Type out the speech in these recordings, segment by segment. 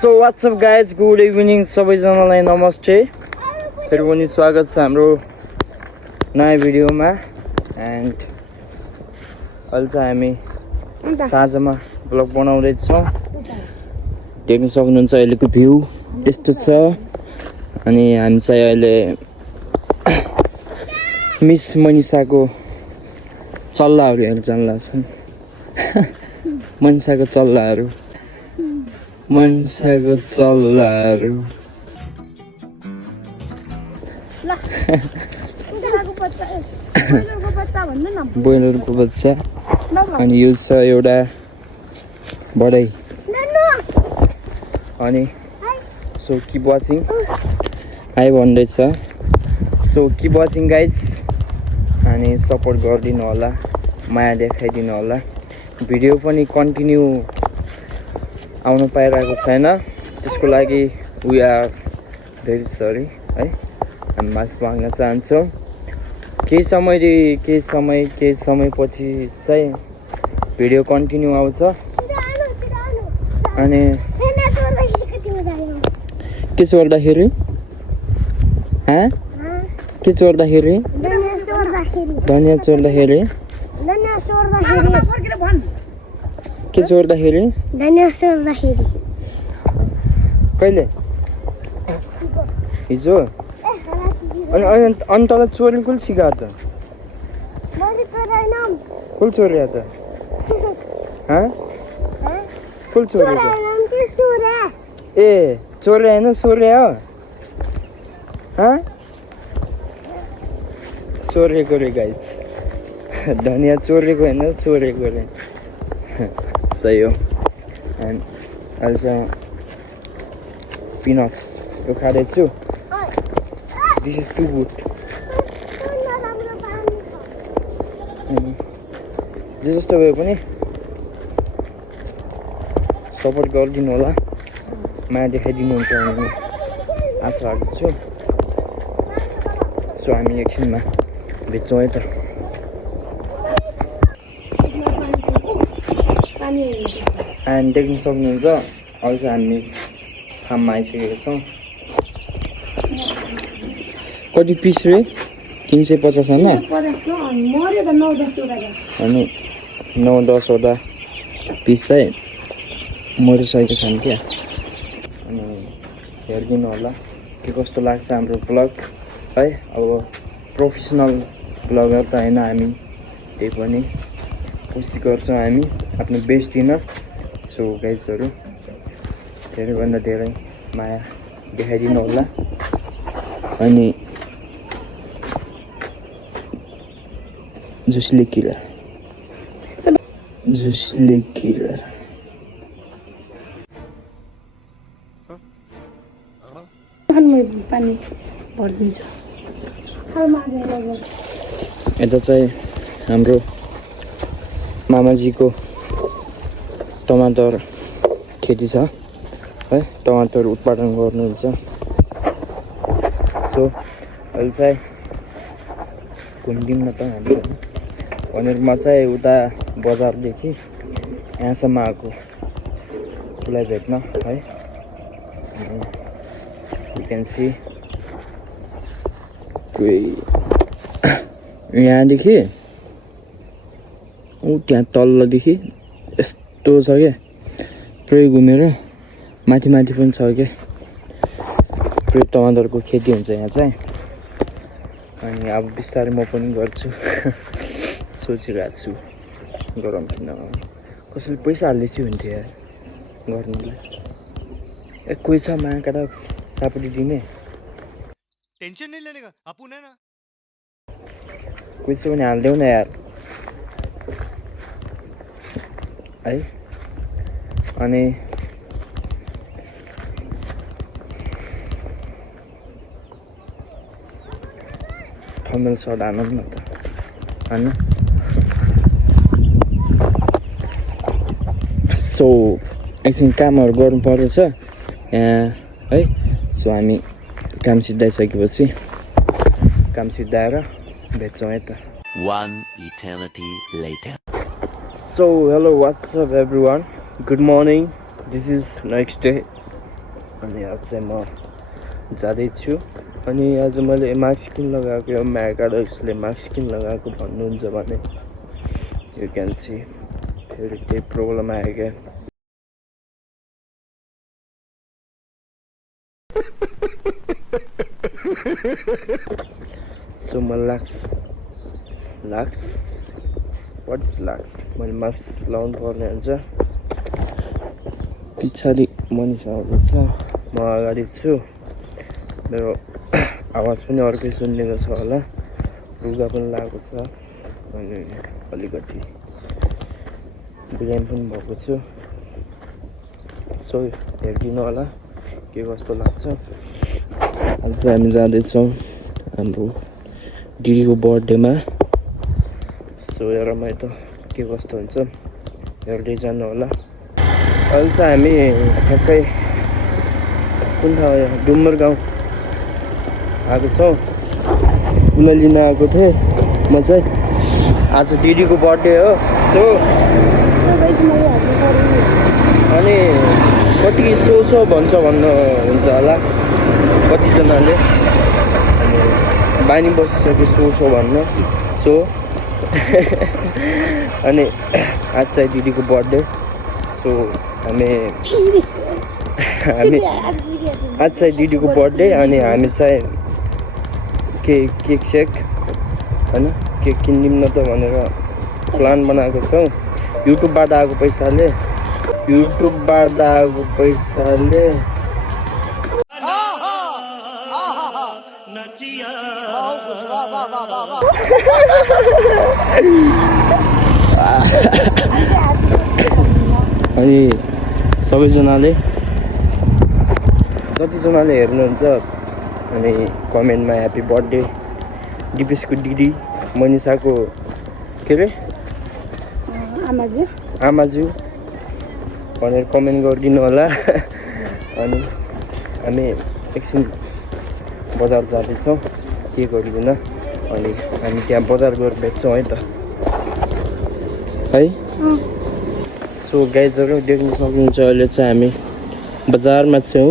So what's up guys good evening सबैजनालाई नमस्ते फेरि पनि स्वागत छ हाम्रो नयाँ भिडियोमा एन्ड अहिले चाहिँ हामी साँझमा ब्लग बनाउँदैछौँ देख्न सक्नुहुन्छ अहिलेको भ्यू यस्तो छ अनि हामी चाहिँ अहिले मिस मनिषाको चल्लाहरू हेर्न जान लाग्छन् मनिषाको चल्लाहरू मनिषाको चल्लाहरू बोइलरको बच्चा अनि यो छ एउटा बडै अनि सो किप वाचिङ हाई भन्दैछ सो किप वाचिङ गाइज अनि सपोर्ट गरिदिनु होला माया देखाइदिनु होला भिडियो पनि कन्टिन्यू आउनु पाइरहेको छैन त्यसको लागि वी आर भेरी सरी है हामी माफी माग्न चाहन्छौँ केही समयपछि चाहिँ भिडियो कन्टिन्यू आउँछ अनि के चोर्दाखेरि के चोर्दाखेरि धनियाँ चोर्दाखेरि के चोर्दाखेरि धनियाँ चोर्दाखेरि कहिले हिजो अनि तँलाई चोर्ने कसले सिकायो त कसले चोर्या त कसले चोरेको ए चोर्या होइन सोर्या हो चोरेको रे गाइस धनियाँ चोरेको होइन चोरेको रे सही हो एन्ड अहिले चाहिँ पिनट्स यो खाँदैछु दिस इज टु गुड जे जस्तो भए पनि सपोर्ट गरिदिनु होला माया देखाइदिनुहुन्छ भने आशा राख्दछु सो हामी एकछिनमा भेट्छौँ है त एन्ड देख्न सक्नुहुन्छ अहिले चाहिँ हामी फार्ममा आइसकेका छौँ कति पिस रे 350 होइन अनि 9-10वटा पिस चाहिँ मरिसकेको छन् क्या अनि हेरिदिनु होला के कस्तो लाग्छ हाम्रो ब्लग है अब प्रोफेसनल ब्लगर त होइन हामी त्यही पनि कोसिस गर्छौँ हामी आफ्नो बेस्ट दिन सो गाइजहरू धेरैभन्दा धेरै माया देखाइदिनु होला अनि झुसले किलर पानी भरिदिन्छ यता चाहिँ हाम्रो मामाजीको टमाटर खेती छ है टमाटर उत्पादन गर्नुहुन्छ सो अहिले चाहिँ घुम्दिउँ न त हामी भनेर म चाहिँ उता बजारदेखि यहाँसम्म आएको उसलाई भेट्न है यु क्यान सी यहाँदेखि त्यहाँ तल्लोदेखि यस्तो छ क्या पुरै घुमेर माथि पनि छ क्या पुरै टमाटरको खेती हुन्छ यहाँ चाहिँ अनि अब बिस्तारै म पनि गर्छु सोचिरहेको छु गरम किन कसैले पैसा हाल्दैछु हुन्थ्यो यार गर्नुलाई ए कोही छ माया काटा सापटी दिने टेंशन नहीं लेने का अपुन है ना कोही छ भने हालिदेऊ न यार है अनि थम्बनेल सर्ट हानौँ न त होइन सो एकछिन कामहरू गर्नु पर्दैछ यहाँ है सो हामी काम सिद्धाइसकेपछि काम सिद्धाएर भेट्छौँ है त One eternity later. So hello, what's up everyone, good morning, this is next day अनि अब चाहिँ म जाँदैछु अनि आज मैले मास्क किन लगाएको यो म्यागाडक्सले मास्क किन लगाएको भन्नुहुन्छ भने यु क्यान सी फेरि केही प्रब्लम आयो क्या सो म लाग्छ वाट इज लाग्छ मैले मास्क लाउनु पर्ने हुन्छ पछाडि मनिषा आउँदैछ म अगाडि छु मेरो आवाज पनि अर्कै सुनिएको छ होला लुगा पनि लगाएको छ अनि अलिकति बिरामी पनि भएको छु सो हेरिदिनु होला के कस्तो लाग्छ आज चाहिँ हामी जाँदैछौँ हाम्रो दिदीको बर्थडेमा सो हेरौँ है त के कस्तो हुन्छ हेर्दै जानु होला अहिले चाहिँ हामी ठ्याक्कै कुन ठाउँ डुम्बर गाउँ आएको छौँ उसलाई लिन आएको थिएँ म चाहिँ आज दिदीको बर्थडे हो सो अनि कति सो भन्छ भन्नुहुन्छ होला कतिजनाले अनि बानी बसिसक्यो सो भन्न सो अनि आज चाहिँ दिदीको बर्थडे सो हामी आज चाहिँ दिदीको बर्थडे अनि हामी चाहिँ केक सेक होइन केक किनिदिउँ न त भनेर प्लान बनाएको छौँ युट्युबबाट आएको पैसाले अनि सबैजनाले जतिजनाले हेर्नुहुन्छ अनि कमेन्टमा ह्याप्पी बर्थडे दिपेशको दिदी मनिषाको के अरे आमाजु भनेर कमेन्ट गरिदिनु होला अनि हामी एकछिन बजार जाँदैछौँ के गरिदिन अनि हामी त्यहाँ बजार गएर भेट्छौँ है त है सो गाइजहरू देख्न सक्नुहुन्छ अहिले चाहिँ हामी बजारमा छौँ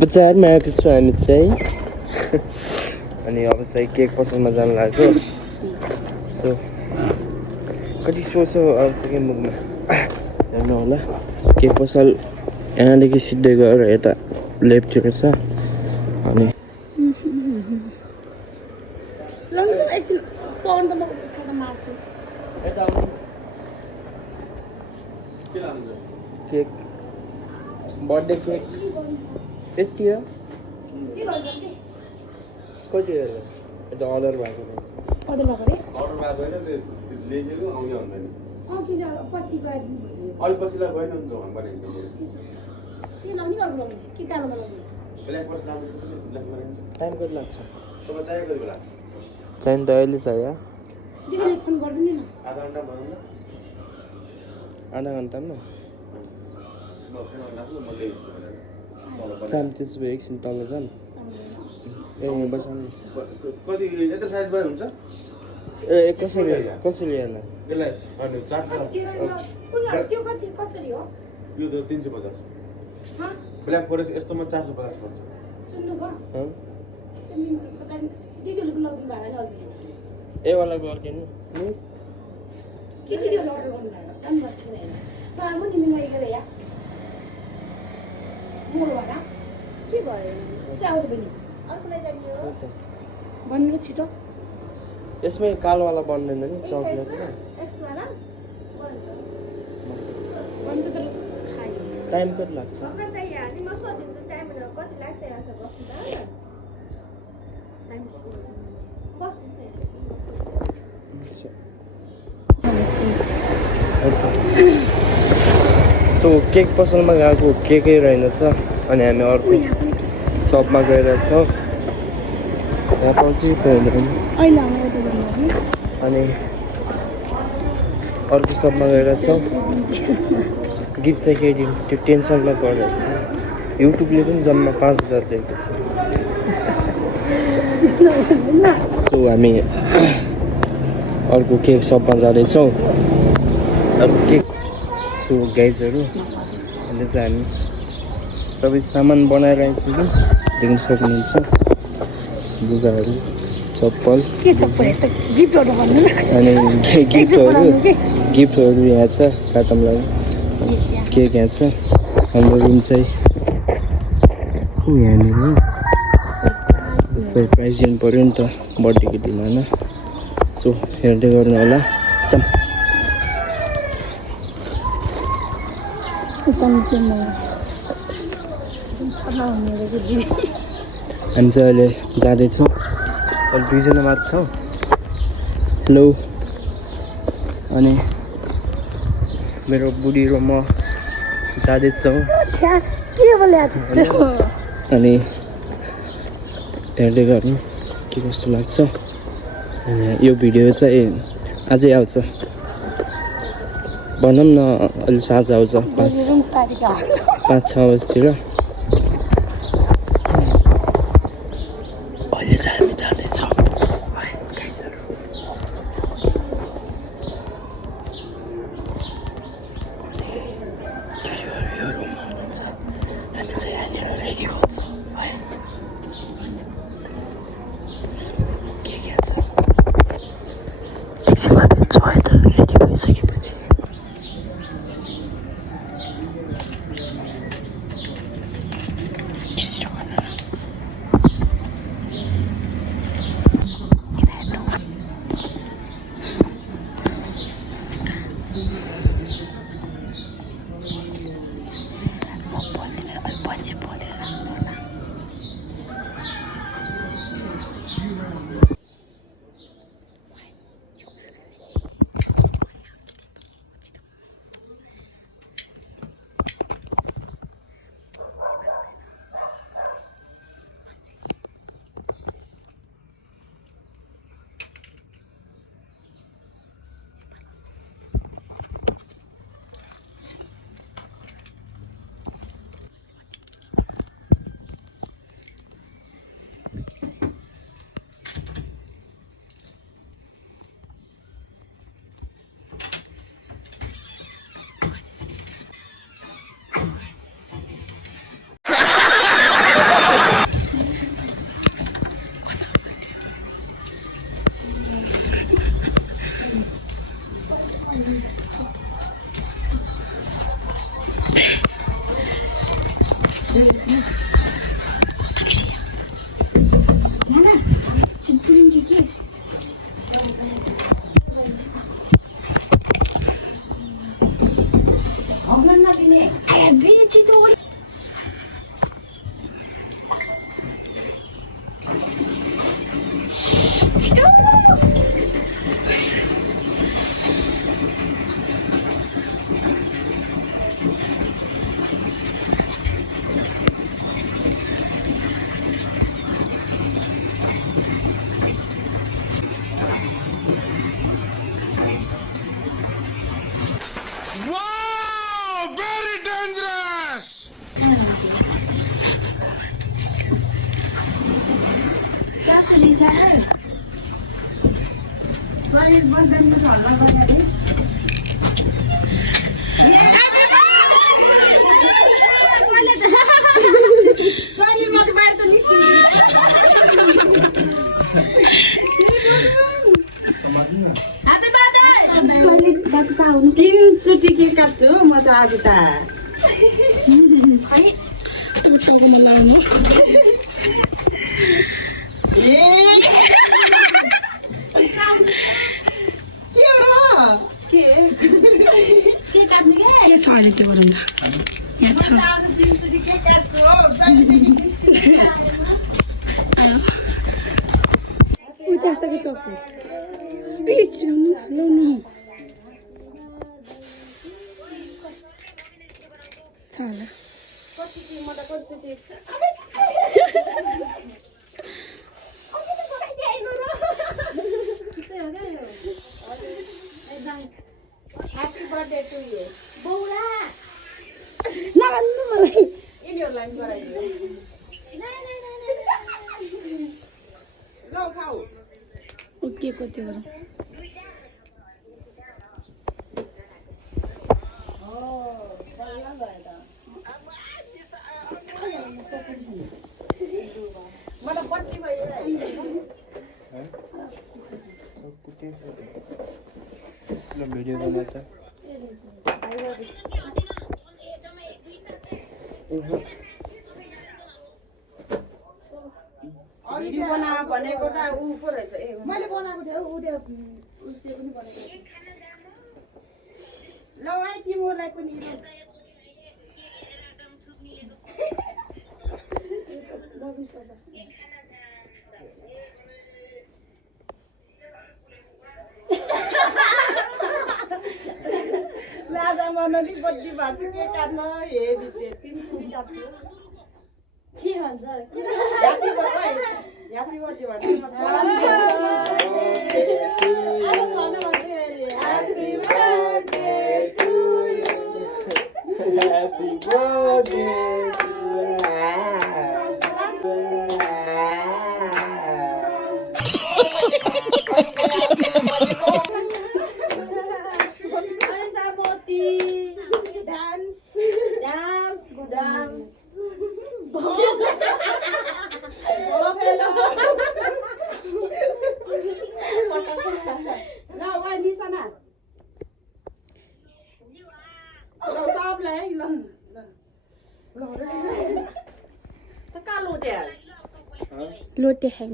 बजारमा आएको छौँ हामी चाहिँ अनि अब चाहिँ केक पसलमा जानु लाग्यो सो कति सोच आउँछ कि मुखमा हेर्नु होला केक पसल यहाँदेखि सिधै गएर यता लेफ्टतिर छ अनि केक बर्थडे केक यति हो कति हो यता अर्डर भएको रहेछ टाइम कति लाग्छ चाहिन त अहिले चाहियो आधा घन्टामा जाम त्यसो भए एकछिन तल जाम ए बसाल्नु ए कसरी हेर्न यो त 350 ब्ल्याक फरेस्ट यस्तोमा 450 पर्छ ए वाला गरिदिनु भन्नु छिटो यसमै कालोवाला बन्दैन नि चक्लेटमा टाइम कति लाग्छ सो केक पसलमा गएको केकै रहेनछ अनि हामी अर्को सपमा गएर छौँ यहाँ पाउँछ अनि अर्को सपमा गएर छौँ गिफ्ट चाहिँ केही दिनु त्यो टेन्सनमा परेर युट्युबले पनि जम्मा 5000 दिएको छ सो हामी अर्को केक सपमा जाँदैछौँ अब केक सो गाइजहरू अहिले चाहिँ हामी सबै सामान बनाइरहेको छु कि देख्न सक्नुहुन्छ लुगाहरू चप्पल के चप्पल त गिफ्टहरू भन्नु न अनि बनाउनु के गिफ्टहरू यहाँ छ काटमलाई केक यहाँ छ हाम्रो रुम चाहिँ यहाँनिर सरप्राइज दिनु पऱ्यो नि त बर्थडेको दिन होइन सो हेर्दै गर्नु होला चम हामी चाहिँ अहिले जाँदैछौँ अहिले दुईजना मात्र छौँ लौ अनि मेरो बुढी र म जाँदैछौँ अनि हेर्दै गर्नु के कस्तो लाग्छ यो भिडियो चाहिँ अझै आउँछ भनौँ न अलि साँझ आउँछ 5-6 बजीतिर अहिले चाहिँ हामी जाँदैछौँ हामी चाहिँ यहाँनिर रेडी गर्छौँ है के छ एकछिनमा भेट्छु है त रेडी भइसकेपछि Wow! Very dangerous! तीनचोटि के काट्छु म त आज त Happy birthday to you. Bola. In your line गराइदियो. ल खाऊ. ओके कति गरौँ मलाई बत्ती भयो भिडियो बनाउँछ भिडियो बना भनेको त ऊ पो रहेछ ए मैले बनाएको थिएँ उले उसले पनि बनाएको थियो ल भाइ तिमीलाई पनि लाजा मननी बत्ती भाँच्छु के काट्न हेरी चाहिँ 3 फुट काट्छु के भन्छ यात्री बत्ती भाँच्छु Happy birthday to you. Happy birthday to Lotay खाइन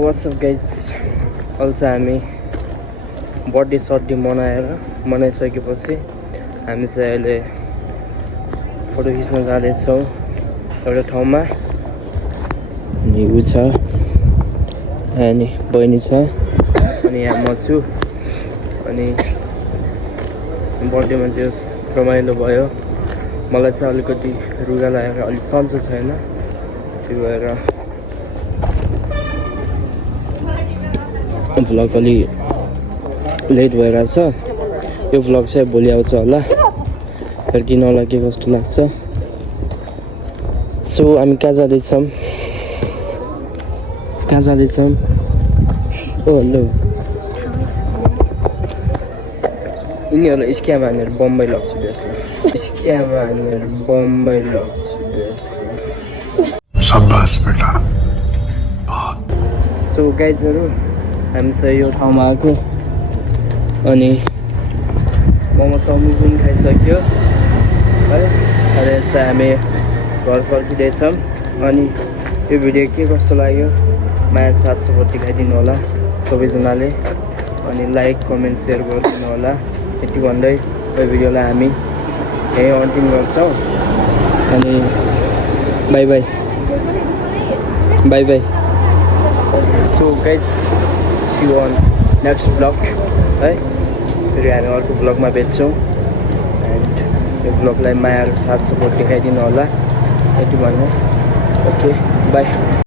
What's up guys? Also हामी बर्थडे मनाइसकेपछि हामी चाहिँ अहिले फोटो खिच्न जाँदैछौँ एउटा ठाउँमा अनि ऊ छ अनि बहिनी छ अनि यहाँ म छु अनि बर्थडेमा चाहिँ रमाइलो भयो मलाई चाहिँ अलिकति रुगा लागेर अलिक सन्चो छैन त्यो भएर भ्लग अलि लेट भइरहेछ यो भ्लग चाहिँ भोलि आउँछ होला हेर्किन होला के कस्तो लाग्छ सो हामी कहाँ जाँदैछौँ ओ हेलो यिनीहरूलाई स्क्याम हानेर बम्बई लग्छु त्यसमा शाबाश बेटा सो गाइजहरू हामी चाहिँ यो ठाउँमा आएको अनि मोमो चाउमिन पनि खाइसक्यो है अहिले चाहिँ हामी घर फर्किँदैछौँ अनि यो भिडियो के कस्तो लाग्यो माया साथ सपोर्ट देखाइदिनु होला सबैजनाले अनि लाइक कमेन्ट सेयर गरिदिनु होला यति भन्दै यो भिडियोलाई हामी यहीँ अन्तिम गर्छौँ अनि bye bye so guys see you on next blog है फेरि हामी अर्को ब्लगमा भेट्छौँ एन्ड यो ब्लगलाई माया र साथ सपोर्ट देखाइदिनु होला यति भन्नु ओके बाई